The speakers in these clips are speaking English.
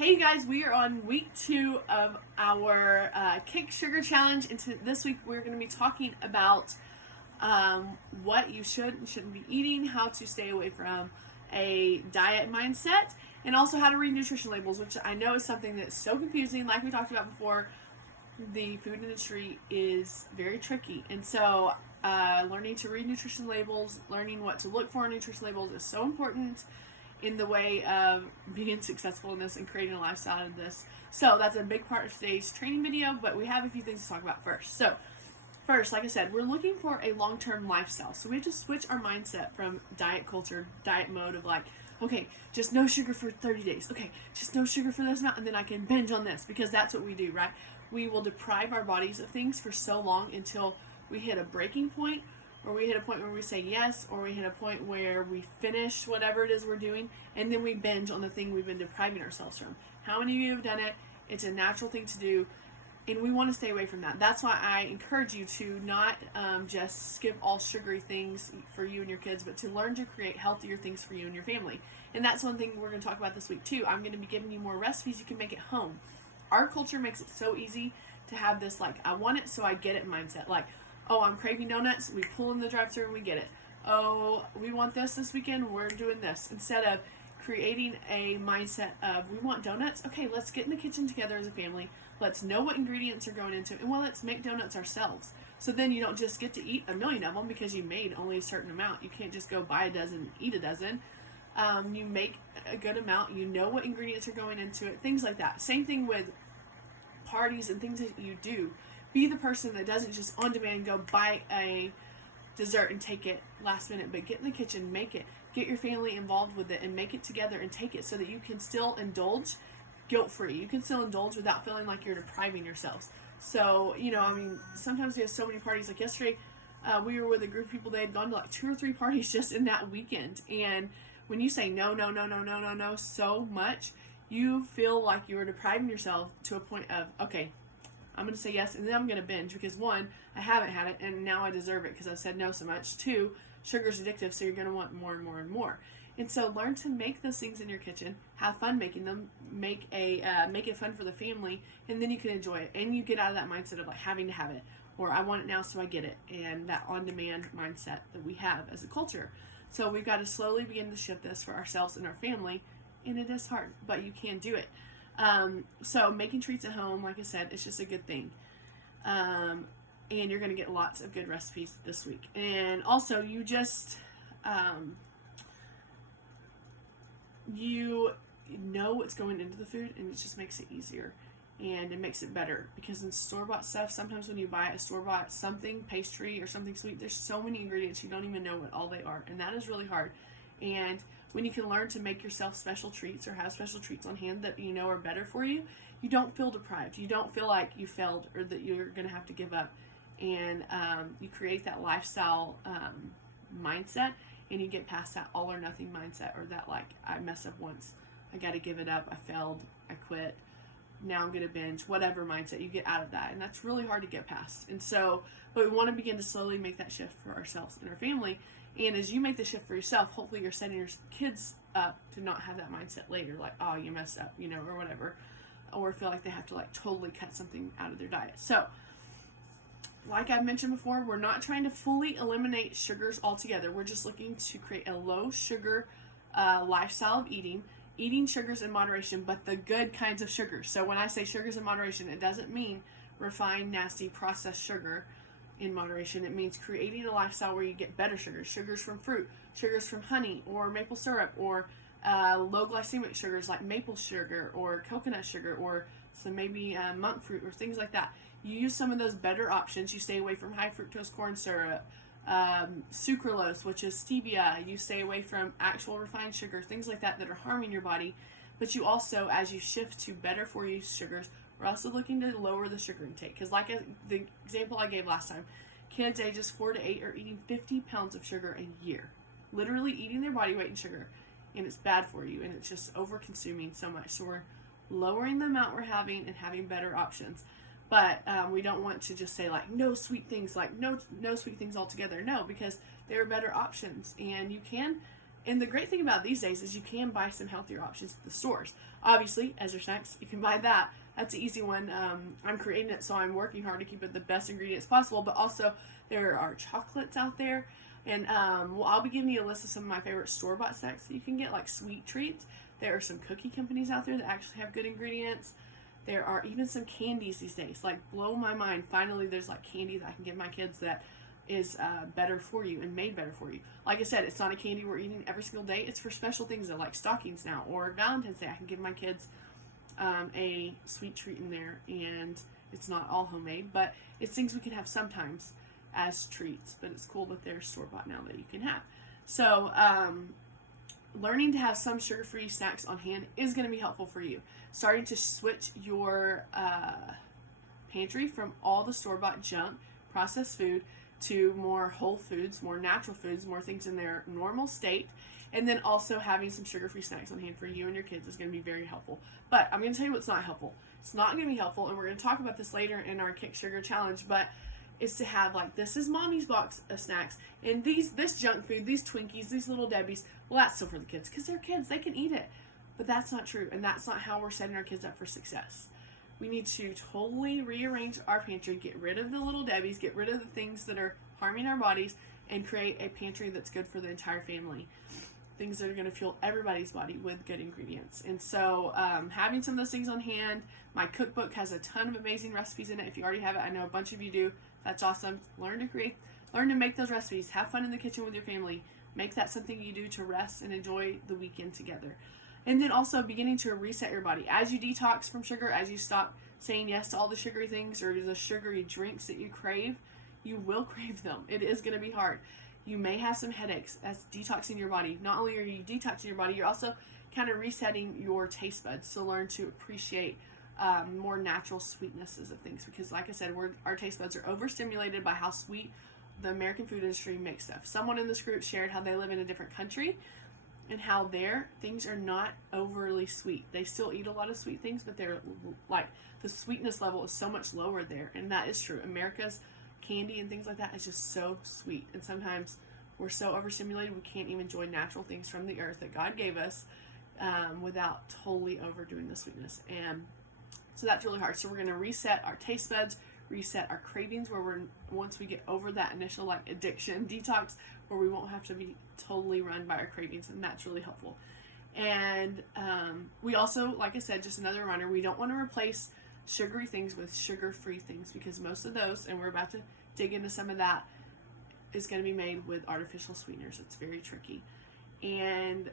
Hey you guys, we are on week 2 of our Kick Sugar Challenge, and this week we're going to be talking about what you should and shouldn't be eating, how to stay away from a diet mindset, and also how to read nutrition labels, which I know is something that's so confusing. Like we talked about before, the food industry is very tricky, and so learning to read nutrition labels, learning what to look for in nutrition labels is so important in the way of being successful in this and creating a lifestyle in this. So that's a big part of today's training video, but we have a few things to talk about first. So first, like I said, we're looking for a long-term lifestyle. So we have to switch our mindset from diet culture, diet mode of like, okay, just no sugar for 30 days. Okay, just no sugar for this amount, and then I can binge on this, because that's what we do, right? We will deprive our bodies of things for so long until we hit a breaking point, or we hit a point where we say yes, or we hit a point where we finish whatever it is we're doing, and then we binge on the thing we've been depriving ourselves from. How many of you have done it? It's a natural thing to do, and we want to stay away from that. That's why I encourage you to not just skip all sugary things for you and your kids, but to learn to create healthier things for you and your family. And that's one thing we're going to talk about this week too. I'm going to be giving you more recipes you can make at home. Our culture makes it so easy to have this like, I want it so I get it mindset. Like, oh, I'm craving donuts, we pull in the drive-thru and we get it. Oh, we want this weekend, we're doing this. Instead of creating a mindset of, we want donuts, okay, let's get in the kitchen together as a family. Let's know what ingredients are going into it, and well, let's make donuts ourselves. So then you don't just get to eat a million of them because you made only a certain amount. You can't just go buy a dozen and eat a dozen. You make a good amount, you know what ingredients are going into it, things like that. Same thing with parties and things that you do. Be the person that doesn't just on demand go buy a dessert and take it last minute, but get in the kitchen, make it, get your family involved with it, and make it together and take it so that you can still indulge guilt-free. You can still indulge without feeling like you're depriving yourselves. So, sometimes we have so many parties. Like yesterday, we were with a group of people. They had gone to like 2 or 3 parties just in that weekend. And when you say no so much, you feel like you are depriving yourself to a point of, okay, I'm going to say yes, and then I'm going to binge because 1, I haven't had it, and now I deserve it because I said no so much. 2, sugar's addictive, so you're going to want more and more and more. And so learn to make those things in your kitchen, have fun making them, make it fun for the family, and then you can enjoy it. And you get out of that mindset of like having to have it, or I want it now so I get it, and that on-demand mindset that we have as a culture. So we've got to slowly begin to shift this for ourselves and our family, and it is hard, but you can do it. So making treats at home, like I said, it's just a good thing. And you're going to get lots of good recipes this week. And also you just, you know what's going into the food, and it just makes it easier and it makes it better, because in store-bought stuff, sometimes when you buy a store-bought something, pastry or something sweet, there's so many ingredients you don't even know what all they are, and that is really hard. And when you can learn to make yourself special treats or have special treats on hand that you know are better for you, you don't feel deprived. You don't feel like you failed or that you're going to have to give up. And you create that lifestyle mindset, and you get past that all or nothing mindset, or that like, I messed up once, I got to give it up, I failed, I quit, now I'm going to binge, whatever mindset. You get out of that, and that's really hard to get past. And so, but we want to begin to slowly make that shift for ourselves and our family. And as you make the shift for yourself, hopefully you're setting your kids up to not have that mindset later, like, oh, you messed up, or whatever, or feel like they have to like totally cut something out of their diet. So, like I mentioned before, we're not trying to fully eliminate sugars altogether. We're just looking to create a low sugar lifestyle of eating sugars in moderation, but the good kinds of sugars. So when I say sugars in moderation, it doesn't mean refined, nasty, processed sugar in moderation. It means creating a lifestyle where you get better sugars from fruit, sugars from honey or maple syrup, or low glycemic sugars like maple sugar or coconut sugar, or some maybe monk fruit or things like that. You use some of those better options. You stay away from high fructose corn syrup, sucralose, which is stevia. You stay away from actual refined sugar, things like that are harming your body. But you also, as you shift to better for you sugars, we're also looking to lower the sugar intake. Because like the example I gave last time, kids ages 4 to 8 are eating 50 pounds of sugar a year. Literally eating their body weight in sugar. And it's bad for you, and it's just over consuming so much. So we're lowering the amount we're having and having better options. But we don't want to just say like no sweet things, like no sweet things altogether. No, because there are better options, and you can And the great thing about these days is you can buy some healthier options at the stores. Obviously, as your snacks, you can buy that. That's an easy one. I'm creating it, so I'm working hard to keep it the best ingredients possible. But also, there are chocolates out there. And I'll be giving you a list of some of my favorite store-bought snacks that you can get, like sweet treats. There are some cookie companies out there that actually have good ingredients. There are even some candies these days. Like, blow my mind. Finally, there's like candy that I can give my kids that is better for you and made better for you. Like I said, it's not a candy we're eating every single day. It's for special things that like stockings now or Valentine's Day. I can give my kids a sweet treat in there, and it's not all homemade, but it's things we can have sometimes as treats. But it's cool that they're store-bought now that you can have. So learning to have some sugar-free snacks on hand is going to be helpful for you. Starting to switch your pantry from all the store-bought junk, processed food, to more whole foods, more natural foods, more things in their normal state, and then also having some sugar-free snacks on hand for you and your kids is going to be very helpful. But I'm going to tell you what's not helpful. It's not going to be helpful, and we're going to talk about this later in our Kick Sugar Challenge, but it's to have, like, this is mommy's box of snacks, and this junk food, these Twinkies, these Little Debbies, well, that's still for the kids, because they're kids, they can eat it. But that's not true, and that's not how we're setting our kids up for success. We need to totally rearrange our pantry, get rid of the Little Debbies, get rid of the things that are harming our bodies, and create a pantry that's good for the entire family. Things that are going to fuel everybody's body with good ingredients. And so having some of those things on hand, my cookbook has a ton of amazing recipes in it. If you already have it, I know a bunch of you do. That's awesome. Learn to make those recipes. Have fun in the kitchen with your family. Make that something you do to rest and enjoy the weekend together. And then also beginning to reset your body. As you detox from sugar, as you stop saying yes to all the sugary things or the sugary drinks that you crave, you will crave them. It is going to be hard. You may have some headaches. That's detoxing your body. Not only are you detoxing your body, you're also kind of resetting your taste buds to learn to appreciate more natural sweetnesses of things. Because like I said, our taste buds are overstimulated by how sweet the American food industry makes stuff. Someone in this group shared how they live in a different country and how their things are not overly sweet. They still eat a lot of sweet things, but they're like, the sweetness level is so much lower there. And that is true. America's candy and things like that is just so sweet. And sometimes we're so overstimulated we can't even enjoy natural things from the earth that God gave us without totally overdoing the sweetness. And so that's really hard. So we're going to reset our taste buds, reset our cravings, where once we get over that initial like addiction detox, where we won't have to be totally run by our cravings, and that's really helpful. And we also, like I said, just another reminder, we don't want to replace sugary things with sugar-free things, because most of those, and we're about to dig into some of that, is going to be made with artificial sweeteners. It's very tricky. And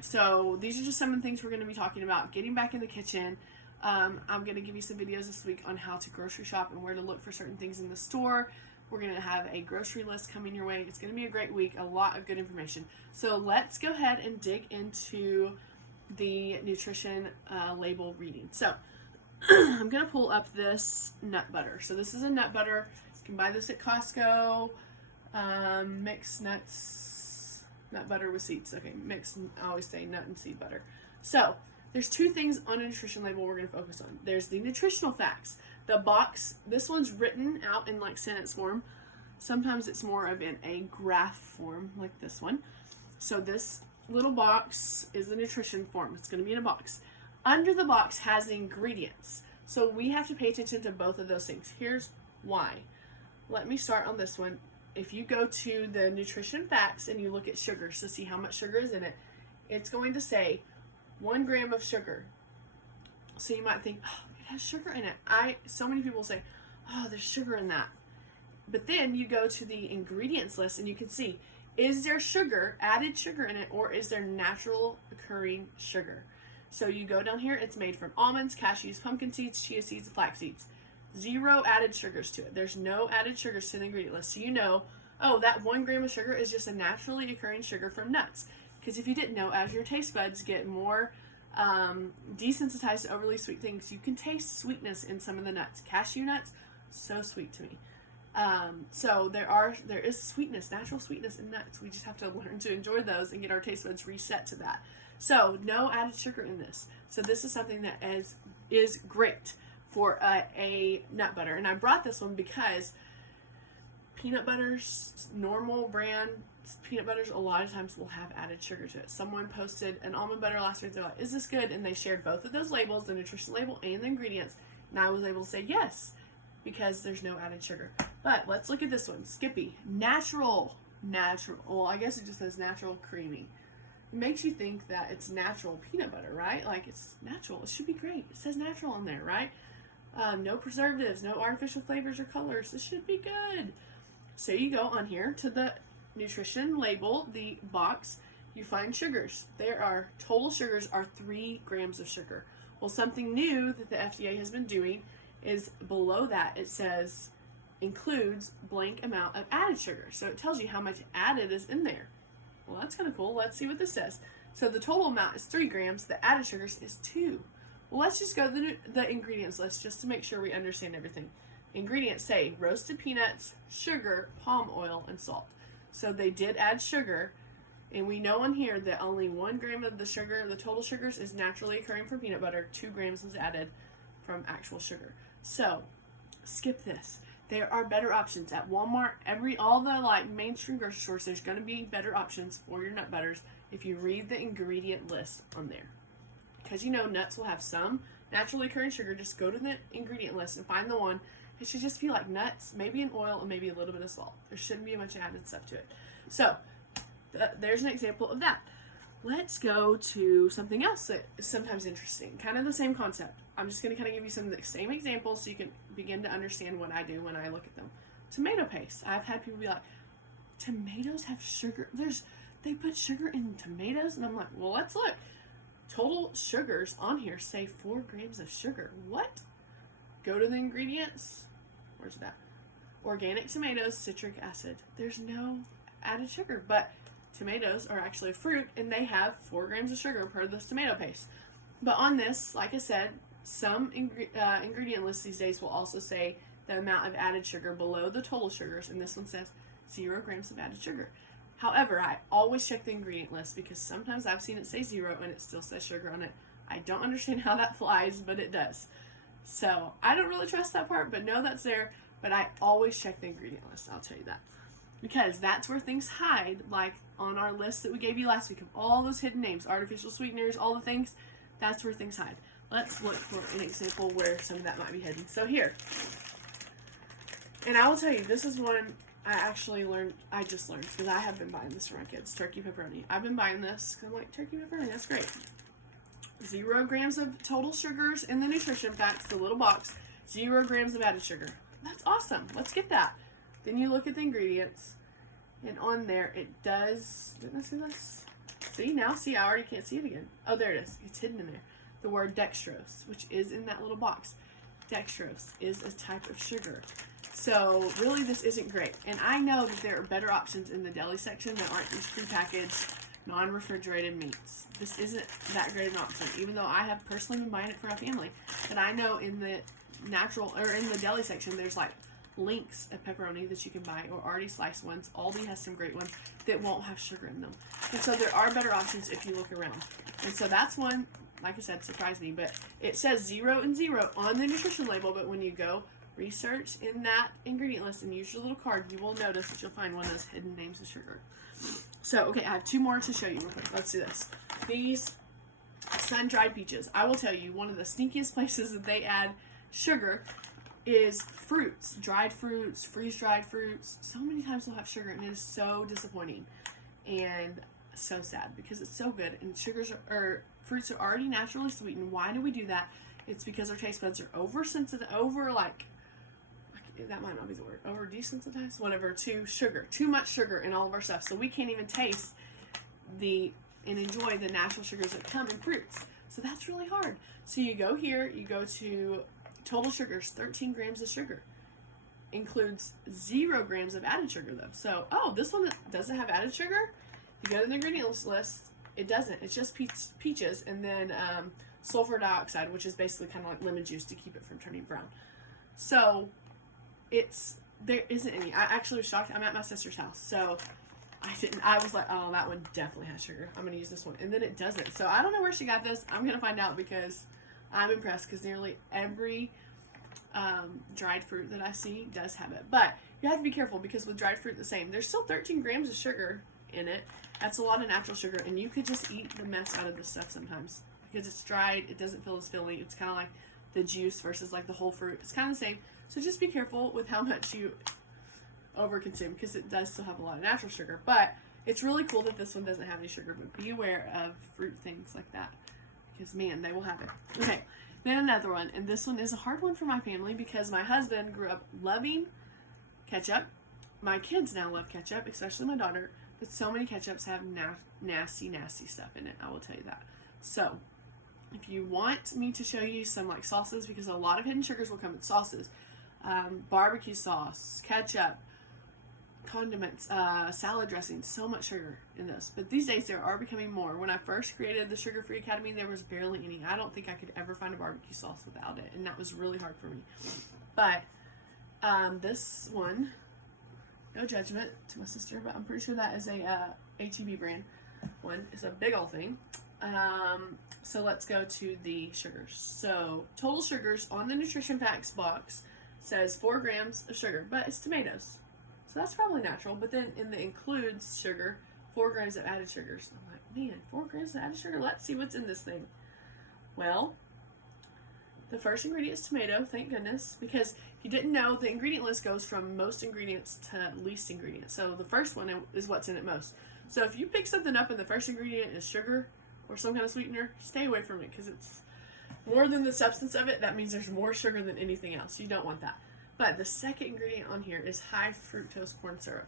so these are just some of the things we're going to be talking about. Getting back in the kitchen. I'm going to give you some videos this week on how to grocery shop and where to look for certain things in the store. We're going to have a grocery list coming your way. It's going to be a great week. A lot of good information. So let's go ahead and dig into the nutrition label reading. So I'm going to pull up this nut butter. So this is a nut butter. You can buy this at Costco. Mixed nuts, nut butter with seeds. Okay, mixed, I always say nut and seed butter. So there's two things on a nutrition label we're going to focus on. There's the nutritional facts. The box, this one's written out in like sentence form. Sometimes it's more of in a graph form like this one. So this little box is the nutrition form. It's going to be in a box. Under the box has the ingredients. So we have to pay attention to both of those things. Here's why. Let me start on this one. If you go to the nutrition facts and you look at sugar to see how much sugar is in it, it's going to say 1 gram of sugar. So you might think, oh, it has sugar in it. So many people say, oh, there's sugar in that. But then you go to the ingredients list and you can see, is there sugar, added sugar in it, or is there natural occurring sugar? So you go down here, it's made from almonds, cashews, pumpkin seeds, chia seeds, and flax seeds. 0 added sugars to it. There's no added sugars to the ingredient list. So you know, oh, that 1 gram of sugar is just a naturally occurring sugar from nuts. Because if you didn't know, as your taste buds get more desensitized to overly sweet things, you can taste sweetness in some of the nuts. Cashew nuts, so sweet to me. So there is sweetness, natural sweetness in nuts. We just have to learn to enjoy those and get our taste buds reset to that. So no added sugar in this. So this is something that is great for a nut butter. And I brought this one because peanut butter's normal brand peanut butters a lot of times will have added sugar to it. Someone posted an almond butter last week. They're like, is this good? And they shared both of those labels, the nutrition label and the ingredients. And I was able to say yes, because there's no added sugar. But let's look at this one. Skippy. Natural. Well, I guess it just says natural creamy. It makes you think that it's natural peanut butter, right? Like, it's natural. It should be great. It says natural on there, right? No preservatives, no artificial flavors or colors. This should be good. So you go on here to the nutrition label, the box, you find sugars. Total sugars are 3 grams of sugar. Well, something new that the FDA has been doing is below that it says includes blank amount of added sugar. So it tells you how much added is in there. Well, that's kind of cool. Let's see what this says. So the total amount is 3 grams. The added sugars is 2. Well, let's just go to the ingredients list just to make sure we understand everything. Ingredients say roasted peanuts, sugar, palm oil, and salt. So they did add sugar, and we know on here that only 1 gram of the sugar, the total sugars, is naturally occurring from peanut butter. 2 grams was added from actual sugar. So skip this. There are better options at Walmart. All the mainstream grocery stores, there's going to be better options for your nut butters if you read the ingredient list on there. Because nuts will have some naturally occurring sugar. Just go to the ingredient list and find the one. It should just be like nuts, maybe an oil, and maybe a little bit of salt. There shouldn't be a bunch of added stuff to it. So there's an example of that. Let's go to something else that is sometimes interesting. Kind of the same concept. I'm just going to kind of give you some of the same examples so you can begin to understand what I do when I look at them. Tomato paste. I've had people be like, tomatoes have sugar? They put sugar in tomatoes? And I'm like, well, let's look. Total sugars on here say 4 grams of sugar. What? Go to the ingredients. Where's that? Organic tomatoes, citric acid. There's no added sugar, but tomatoes are actually a fruit, and they have 4 grams of sugar per this tomato paste. But on this, like I said, some ingredient lists these days will also say the amount of added sugar below the total sugars, and this one says 0 grams of added sugar. However, I always check the ingredient list because sometimes I've seen it say 0 and it still says sugar on it. I don't understand how that flies, but it does. So I don't really trust that part, but know that's there. But I always check the ingredient list, I'll tell you that. Because that's where things hide, like on our list that we gave you last week of all those hidden names, artificial sweeteners, all the things, that's where things hide. Let's look for an example where some of that might be hidden. So here, and I will tell you, this is one I just learned because I have been buying this for my kids, turkey pepperoni. I've been buying this because I'm like, turkey pepperoni, that's great. 0 grams of total sugars in the nutrition facts, the little box, 0 grams of added sugar. That's awesome. Let's get that. Then you look at the ingredients, and on there it does, didn't I see this? See, I already can't see it again. Oh, there it is. It's hidden in there. The word dextrose, which is in that little box. Dextrose is a type of sugar. So really this isn't great. And I know that there are better options in the deli section that aren't these prepackaged, non-refrigerated meats. This isn't that great an option, even though I have personally been buying it for our family. But I know in the in the deli section, there's like links of pepperoni that you can buy, or already sliced ones. Aldi has some great ones that won't have sugar in them. And so there are better options if you look around. And so that's one, like I said, surprised me. But it says 0 and 0 on the nutrition label, but when you go research in that ingredient list and use your little card, you will notice that you'll find one of those hidden names of sugar. So, okay, I have 2 more to show you real quick. Let's do this. These sun-dried peaches. I will tell you, one of the stinkiest places that they add sugar is fruits, dried fruits, freeze-dried fruits. So many times they'll have sugar, and it is so disappointing and so sad because it's so good. And fruits are already naturally sweetened. Why do we do that? It's because our taste buds are oversensitive, that might not be the word, over desensitized, whatever, to sugar. Too much sugar in all of our stuff. So we can't even taste and enjoy the natural sugars that come in fruits. So that's really hard. So you go here, you go to total sugars, 13 grams of sugar. Includes 0 grams of added sugar though. So, this one doesn't have added sugar. You go to the ingredients list, it doesn't. It's just peaches and then sulfur dioxide, which is basically kind of like lemon juice to keep it from turning brown. So there isn't any. I actually was shocked. I'm at my sister's house, so I was like, oh, that one definitely has sugar. I'm going to use this one. And then it doesn't. So I don't know where she got this. I'm going to find out because I'm impressed because nearly every dried fruit that I see does have it. But you have to be careful because with dried fruit the same. There's still 13 grams of sugar in it. That's a lot of natural sugar, and you could just eat the mess out of this stuff sometimes because it's dried. It doesn't feel as filling. It's kind of like the juice versus like the whole fruit. It's kind of the same. So just be careful with how much you overconsume because it does still have a lot of natural sugar. But it's really cool that this one doesn't have any sugar, but be aware of fruit things like that because, man, they will have it. Okay, then another one, and this one is a hard one for my family because my husband grew up loving ketchup. My kids now love ketchup, especially my daughter, but so many ketchups have nasty, nasty stuff in it, I will tell you that. So, if you want me to show you some like sauces, because a lot of hidden sugars will come in sauces, barbecue sauce, ketchup, condiments, salad dressing, so much sugar in this. But these days there are becoming more. When I first created the Sugar Free Academy, there was barely any. I don't think I could ever find a barbecue sauce without it, and that was really hard for me. But this one, no judgment to my sister, but I'm pretty sure that is a H-E-B brand one. It's a big old thing. So let's go to the sugars. So total sugars on the nutrition facts box says 4 grams of sugar, but it's tomatoes. So that's probably natural, but then in the includes sugar, 4 grams of added sugars. I'm like, man, 4 grams of added sugar? Let's see what's in this thing. Well, the first ingredient is tomato, thank goodness, because if you didn't know, the ingredient list goes from most ingredients to least ingredient. So the first one is what's in it most. So if you pick something up and the first ingredient is sugar or some kind of sweetener, stay away from it because it's more than the substance of it. That means there's more sugar than anything else. You don't want that. But the second ingredient on here is high fructose corn syrup,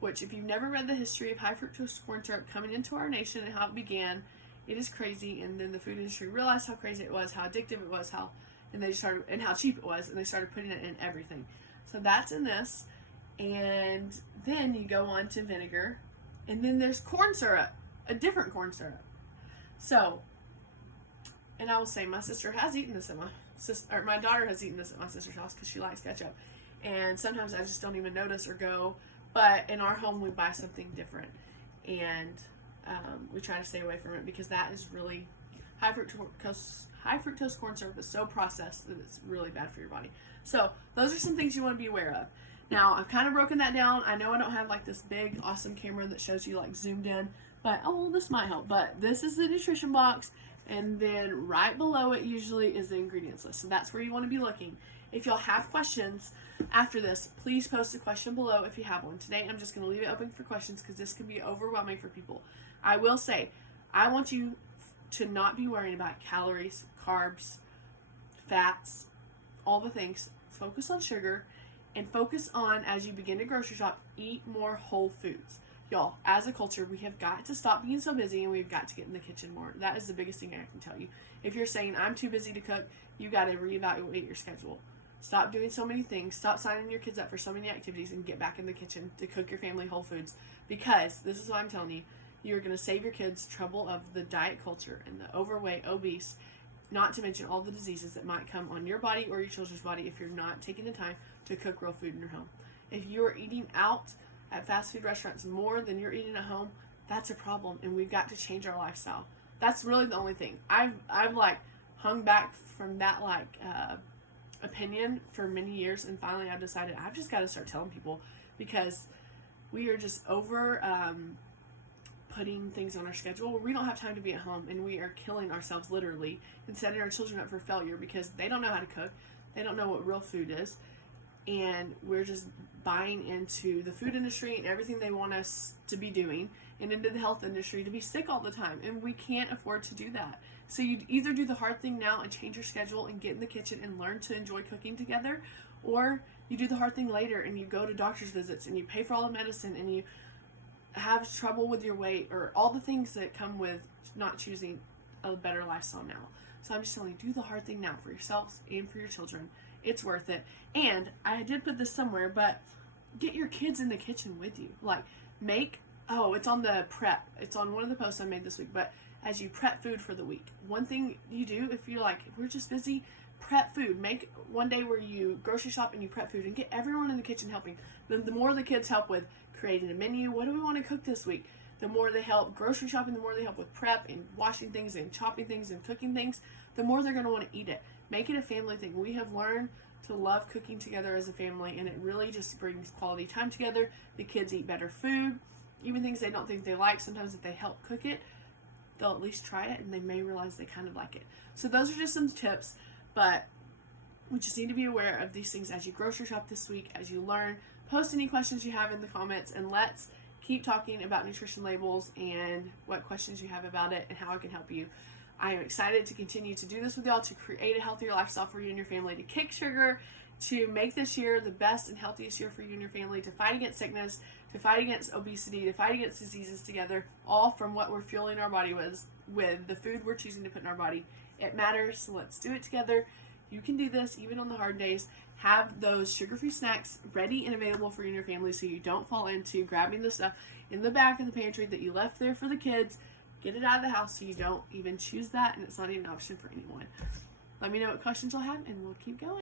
which if you've never read the history of high fructose corn syrup coming into our nation and how it began, it is crazy. And then the food industry realized how crazy it was, how addictive it was, how cheap it was, and they started putting it in everything. So that's in this. And then you go on to vinegar, and then there's corn syrup, a different corn syrup. So, and I will say my sister has eaten this my daughter has eaten this at my sister's house because she likes ketchup. And sometimes I just don't even notice or go. But in our home, we buy something different. And we try to stay away from it because that is really high fructose corn syrup is so processed that it's really bad for your body. So those are some things you want to be aware of. Now, I've kind of broken that down. I know I don't have like this big, awesome camera that shows you like zoomed in. But, this might help. But this is the nutrition box. And then right below it usually is the ingredients list. So that's where you want to be looking. If y'all have questions after this, please post a question below if you have one. Today I'm just going to leave it open for questions because this can be overwhelming for people. I will say, I want you to not be worrying about calories, carbs, fats, all the things. Focus on sugar and focus on, as you begin to grocery shop, eat more whole foods. Y'all, as a culture, we have got to stop being so busy and we've got to get in the kitchen more. That is the biggest thing I can tell you. If you're saying, I'm too busy to cook, you got to reevaluate your schedule. Stop doing so many things. Stop signing your kids up for so many activities and get back in the kitchen to cook your family whole foods. Because, this is what I'm telling you, you're going to save your kids trouble of the diet culture and the overweight, obese, not to mention all the diseases that might come on your body or your children's body if you're not taking the time to cook real food in your home. If you're eating out at fast food restaurants more than you're eating at home, that's a problem, and we've got to change our lifestyle. That's really the only thing. I've like hung back from that opinion for many years, and finally I've decided I've just got to start telling people because we are just over putting things on our schedule. We don't have time to be at home, and we are killing ourselves literally and setting our children up for failure because they don't know how to cook. They don't know what real food is. And we're just buying into the food industry and everything they want us to be doing and into the health industry to be sick all the time. And we can't afford to do that. So you either do the hard thing now and change your schedule and get in the kitchen and learn to enjoy cooking together, or you do the hard thing later and you go to doctor's visits and you pay for all the medicine and you have trouble with your weight or all the things that come with not choosing a better lifestyle now. So I'm just telling you, do the hard thing now for yourselves and for your children. It's worth it. And I did put this somewhere, but get your kids in the kitchen with you. Like, it's on the prep. It's on one of the posts I made this week. But as you prep food for the week, one thing you do, if you're like, we're just busy, prep food. Make one day where you grocery shop and you prep food and get everyone in the kitchen helping. Then the more the kids help with creating a menu, what do we want to cook this week? The more they help grocery shopping, the more they help with prep and washing things and chopping things and cooking things, the more they're going to want to eat it. Make it a family thing. We have learned to love cooking together as a family, and it really just brings quality time together. The kids eat better food. even things they don't think they like, sometimes if they help cook it, they'll at least try it and they may realize they kind of like it. So those are just some tips, but we just need to be aware of these things as you grocery shop this week, as you learn. Post any questions you have in the comments, and let's keep talking about nutrition labels and what questions you have about it and how I can help you. I am excited to continue to do this with y'all, to create a healthier lifestyle for you and your family, to kick sugar, to make this year the best and healthiest year for you and your family, to fight against sickness, to fight against obesity, to fight against diseases together, all from what we're fueling our body with the food we're choosing to put in our body. It matters, so let's do it together. You can do this even on the hard days. Have those sugar-free snacks ready and available for you and your family so you don't fall into grabbing the stuff in the back of the pantry that you left there for the kids. Get it out of the house so you don't even choose that, and it's not even an option for anyone. Let me know what questions you'll have, and we'll keep going.